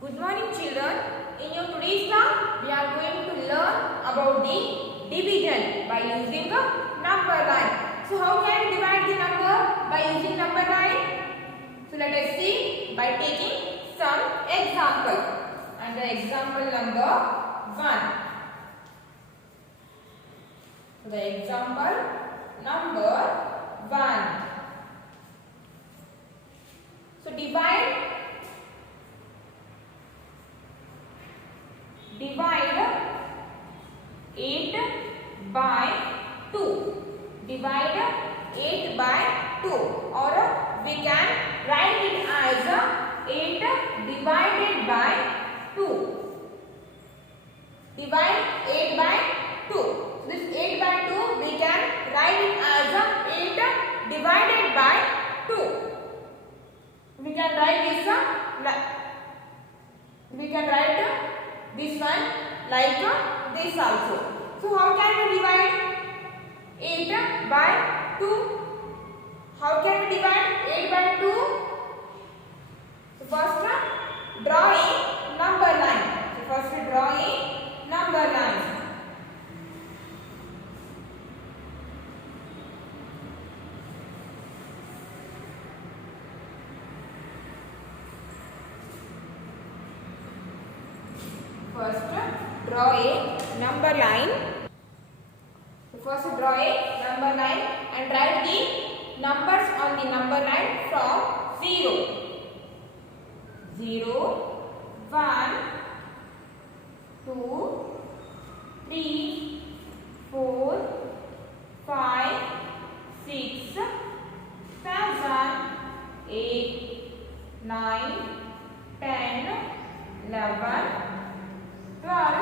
Good morning children. In your today's class, we are going to learn about the division by using a number line. So how can we divide the number by using number line? So let us see by taking some example. And the example number 1. So the example number 1. So divide 8 by 2. Divide 8 by 2, or we can write it as 8 divided by 2. Divide 8 by 2. This 8 by 2 we can write it as 8 divided by 2. We can write this one like this also. So how can we divide 8 by 2? How can we divide 8 by 2? So first draw a number line. First draw a number line. And write the numbers on the number line from 0. 0, 1, 2, 3, 4, 5, 6, 7, 8, 9, 10, 11, 12,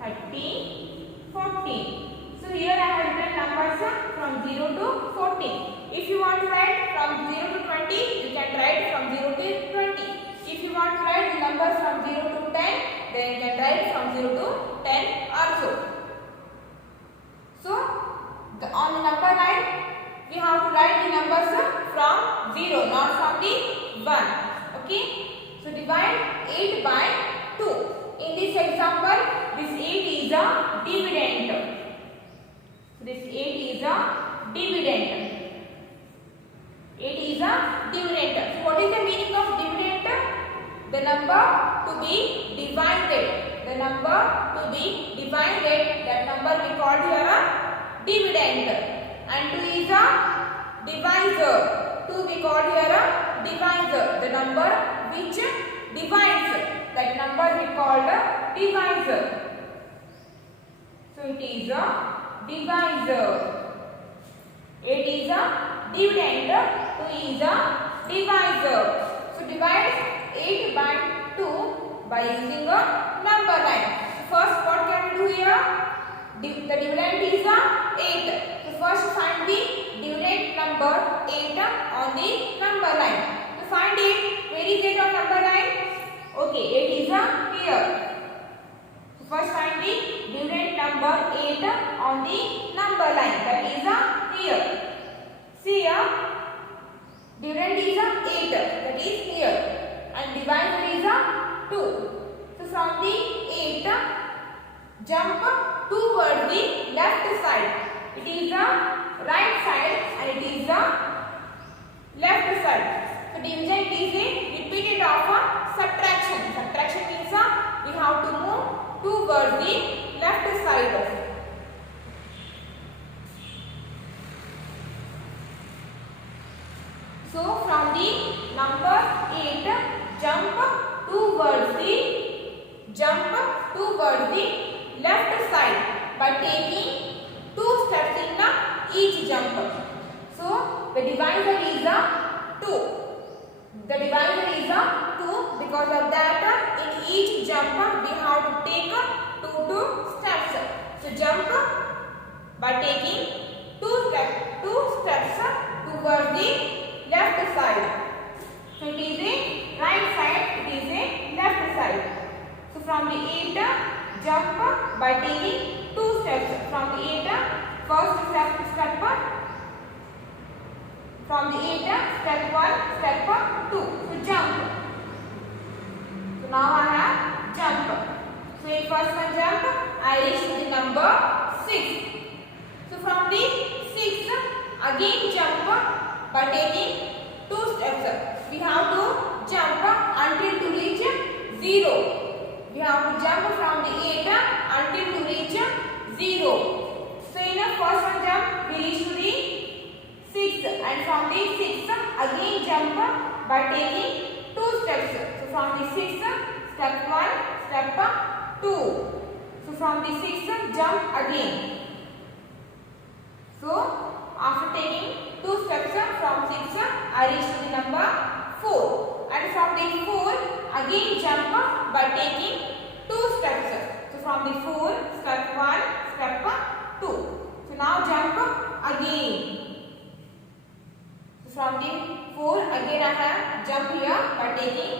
13, 14. So here I have written numbers from 0 to 14. If you want to write from 0 to 20, you can write from 0 to 20. If you want to write the numbers from 0 to 10, then you can write from 0 to 10 also. So on the number line, we have to write the numbers from 0, not from the 1. Okay. So divide 8 by 2. In this example, this 8 is a dividend. This 8 is a dividend. 8 is a dividend. So what is the meaning of dividend? The number to be divided. That number we call here a dividend. And 2 is a divisor. 2 we call here a divisor. The number which divides. That number we called a divisor. So it is a divisor. 8 is a dividend, 2 is a divisor. So divide 8 by 2 by using a number line. First what can we do here? The dividend is 8. So first find the dividend number 8 on the number line. To find it, where is it on number line? Okay, 8 is here. So first find the dividend number 8 on the number line. That is here. See here, dividend is 8. That is here. And divisor is 2. So from the 8, jump towards the left side. It is the right side and it is the left side. So division is a repeated of subtraction. Subtraction means we have to move towards the left side. So from the number 8, jump towards the left side by taking 2 steps in each jump. So the divisor is 2. The divisor is 2. Because of that, in each jump we have to take 2 steps. So jump by taking 2 steps towards the left side. So it is a right side, it is a left side. So from the 8, jump by taking 2 steps. From the 8, first step. From the 8, step 1, step 2. So jump. So now I the first one jump, I reach to the number 6. So from the 6, again jump by taking 2 steps. We have to jump until to reach 0. We have to jump from the 8 until to reach 0. So in the first one jump, we reach to the 6, and from the 6 again jump by taking 2 steps. So from the 6, step 1, step 2. So from the 6 jump again. So after taking 2 steps from 6, I reach to the number 4, and from the 4 again jump by taking 2 steps. So from the 4, step 1, step 2. So now jump again. So from the 4 again I have jump here by taking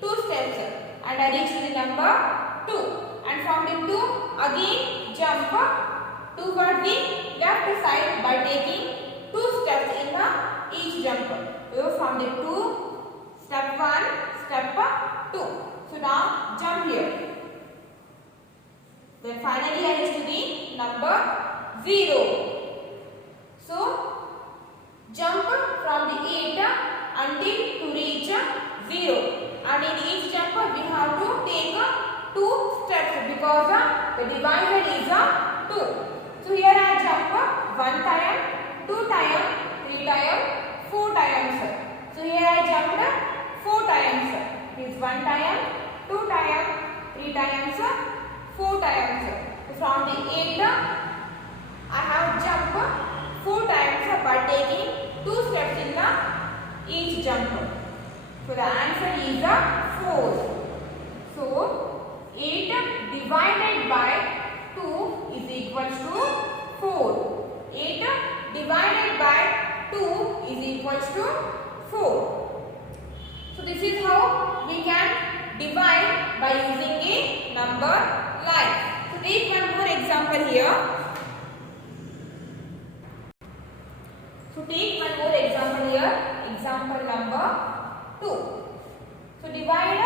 2 steps, and I reach to the number 2. And from the 2 again jump toward the left side by taking 2 steps in each jump. So from the 2, step 1, step 2. So now jump here. Then finally I reach to the number 0. So jump from the 8 until to reach 0. And in each jump we have to take 2 steps because the divisor is 2. So here I jump 1 time, 2 time, 3 time, 4 times. So here I jumped 4 times. It is 1 time, 2 time, 3 times, 4 times. So from the 8 I have jumped 4 times by taking 2 steps in each jump. So the answer is 4. So 8 divided by 2 is equal to 4. 8 divided by 2 is equal to 4. So this is how we can divide by using a number line. So take one more example here. So take one more example here. Example number 2. So divide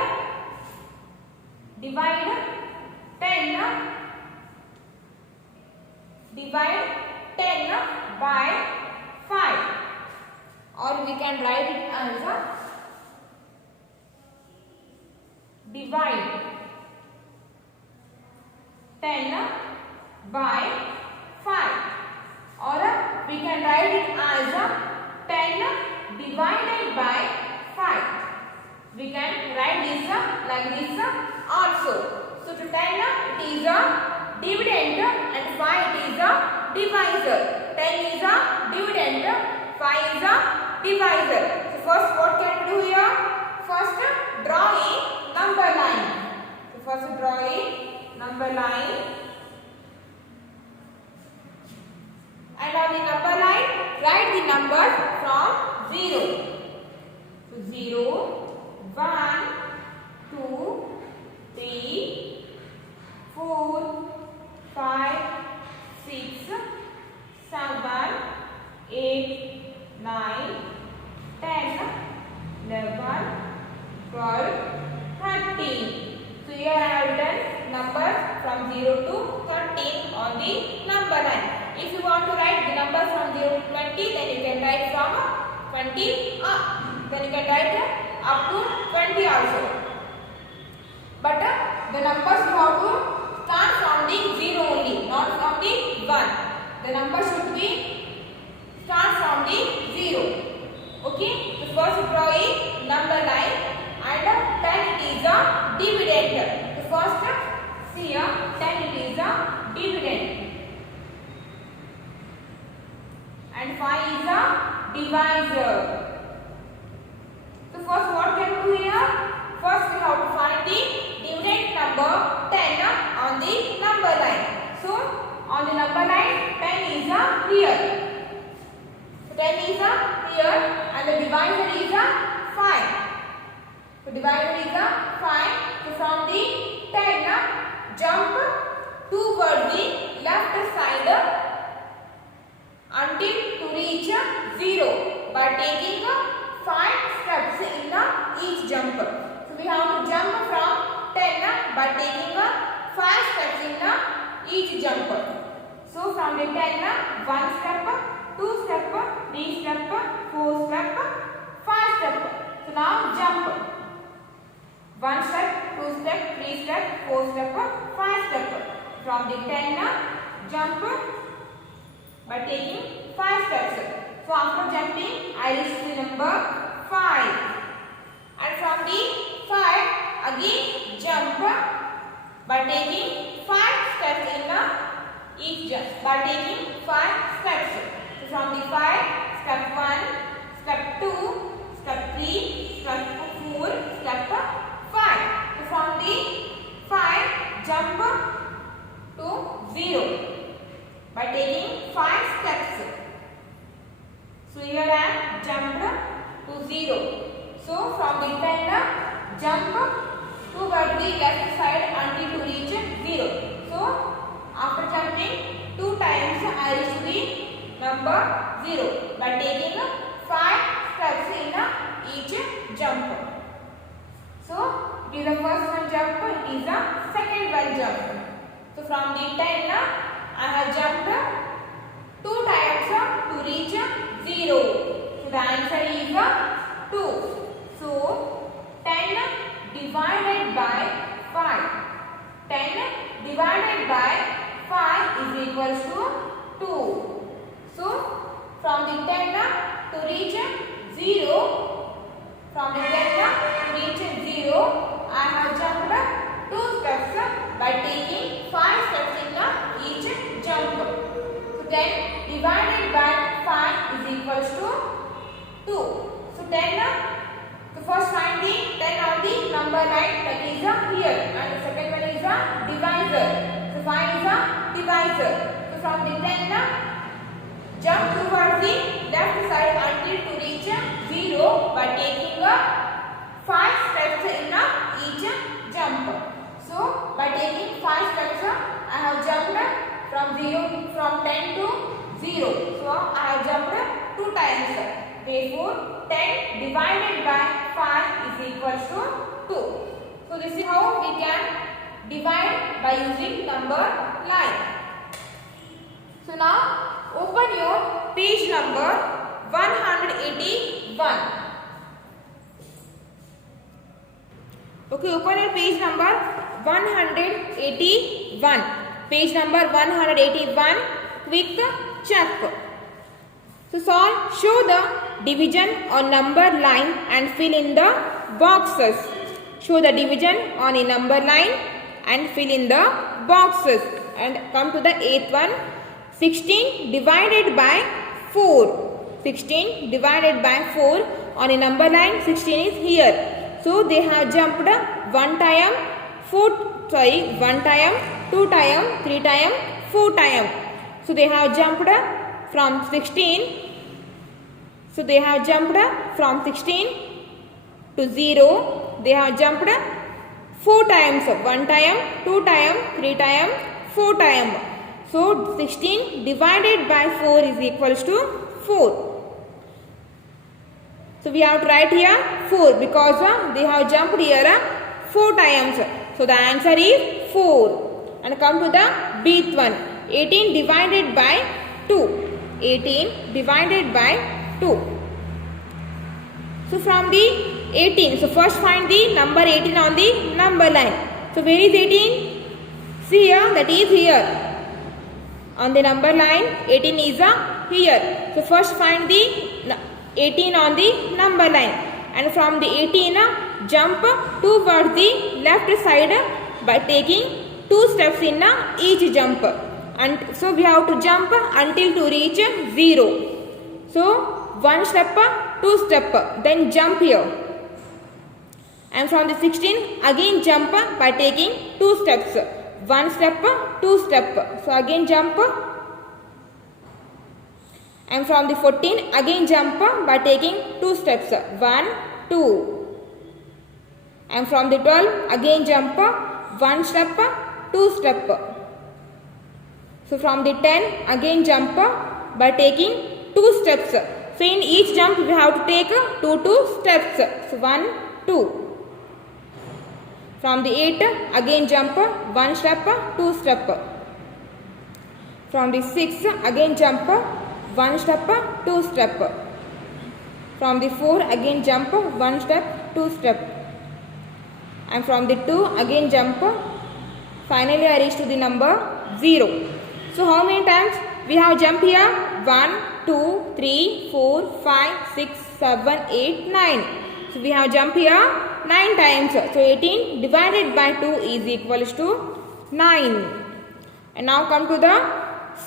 10 by 5, or we can write it as divide 10 by 5, or we can write it as 10 divided by 5. We can write this like this also. So to 10 it is a dividend and 5 it is a divisor. 10 is a dividend, 5 is a divisor. So first what can we do here? First draw a number line. So first draw a number line. And on the number line write the numbers from 0. So 0, 1, 2, 3, 4, 5, 6, 7, 8, 9, 10, 11, 12, 13. So here I have written numbers from 0 to 13 on the number line. If you want to write the numbers from 0 to 20, then you can write from 20 up. Then you can write up to 20 also. But the numbers you have to start from the 0 only, not from the 1. The number should be start from the 0. Okay? So first draw a number line, and 10 is a dividend. So first see here 10 it is a dividend. And 5 is a divisor. So first what can we do here? First we have to find the dividend number 10 on the number line. So on the number line 10 is a here. So 10 is a here, and the divisor is a 5. So divisor is a 5. So from the 10 jump towards the left side until to reach 0 by taking 5 steps in each jump. So we have to jump from 10 by taking 5 steps in each jump. So from the 10 1 step, 2 step, 3 step, 4 step, 5 step. So now jump. 1 step, 2 step, 3 step, 4 step, 5 step. From the 10 jump by taking 5 steps. So after jumping, I reach the number 5. And from the 5 again jump by taking 5 steps in each jump. By taking 5 steps. So from the 5, step 1, step 2, step 3, step 4, step 5. So from the 5 jump to 0 by taking 5 steps. So here I am jumped to 0. So from the 10 jump toward the left side until to reach 0. So after jumping 2 times I reach the number 0 by taking 5 steps in each jump. So it is the first one jump, it is the second one jump. So from the 10 I have jumped 2 times to reach 0. So the answer is 2. So 10 divided by 5. 10 divided by 5 is equals to 2. So from the 10 to reach 0, from the 10 to reach 0, I have jumped 2 steps by taking 5 steps in each jump. So 10 divided by 5 is equals to 2. So 10, so first find the 10 on the number line, that is here, and the second one is a divisor. So 5 is a divisor. So from the 10 jump towards the left side until to reach 0 by taking 5 steps in each jump. So by taking 5 steps I have jumped from 10 to 0. So I have jumped 2 times. Therefore 10 divided by 5 is equals to 2. So this is how we can divide by using number line. So now open your page number 181. Okay, open your page number 181. Page number 181. Quick check. So solve, show the division on number line and fill in the boxes. Show the division on a number line and fill in the boxes. And come to the 8th one. 16 divided by 4. 16 divided by 4 on a number line. 16 is here. So they have jumped 1 time, 1 time, 2 time, 3 time, 4 time. So they have jumped from 16. So they have jumped from 16 to 0. They have jumped 4 times. 1 time, 2 time, 3 time, 4 time. So 16 divided by 4 is equals to 4. So we have to write here 4 because they have jumped here 4 times. So the answer is 4. And come to the B one. 18 divided by 2. 18 divided by 2. So from the 18, so first find the number 18 on the number line. So where is 18? See here, that is here. On the number line, 18 is here. So first find the 18 on the number line. And from the 18, jump towards the left side by taking 2 steps in each jump. And so we have to jump until to reach 0. So 1 step, 2 step, then jump here. And from the 16 again jump by taking 2 steps. 1 step, 2 step. So again jump. And from the 14 again jump by taking 2 steps. 1, 2. And from the 12 again jump 1 step, 2 step. So from the 10 again jump by taking 2 steps. So in each jump we have to take 2 steps. So 1, 2. From the 8 again jump 1 step 2 step. From the 6 again jump 1 step 2 step. From the 4 again jump 1 step 2 step. And from the 2 again jump. Finally I reach to the number 0. So how many times we have jump here? 1, 2, 3, 4, 5, 6, 7, 8, 9. So we have jump here 9 times. So 18 divided by 2 is equals to 9. And now come to the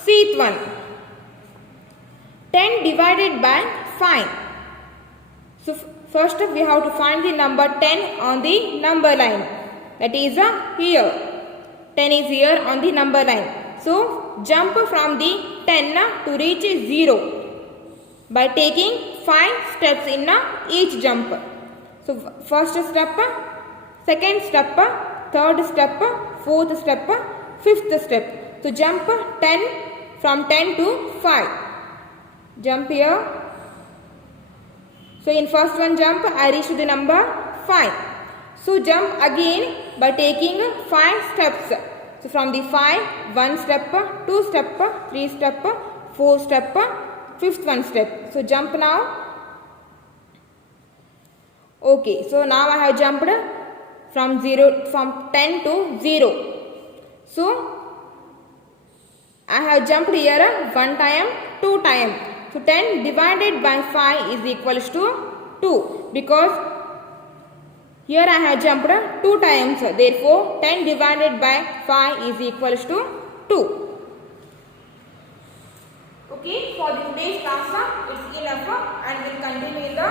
sixth one. 10 divided by 5. So first we have to find the number 10 on the number line. That is here. 10 is here on the number line. So jump from the 10 to reach 0 by taking 5 steps in each jump. So first step, second step, third step, fourth step, fifth step. So jump 10 from 10 to 5. Jump here. So in first one jump I reach to the number 5. So jump again by taking 5 steps. So from the 5, 1 step, 2 step, 3 step, 4 step, fifth one step. So jump now. Okay, so now I have jumped from 10 to 0. So I have jumped here 1 time, 2 time. So 10 divided by 5 is equals to 2 because here I have jumped 2 times. Therefore 10 divided by 5 is equals to 2. Okay, for today's class it's enough and we'll continue in the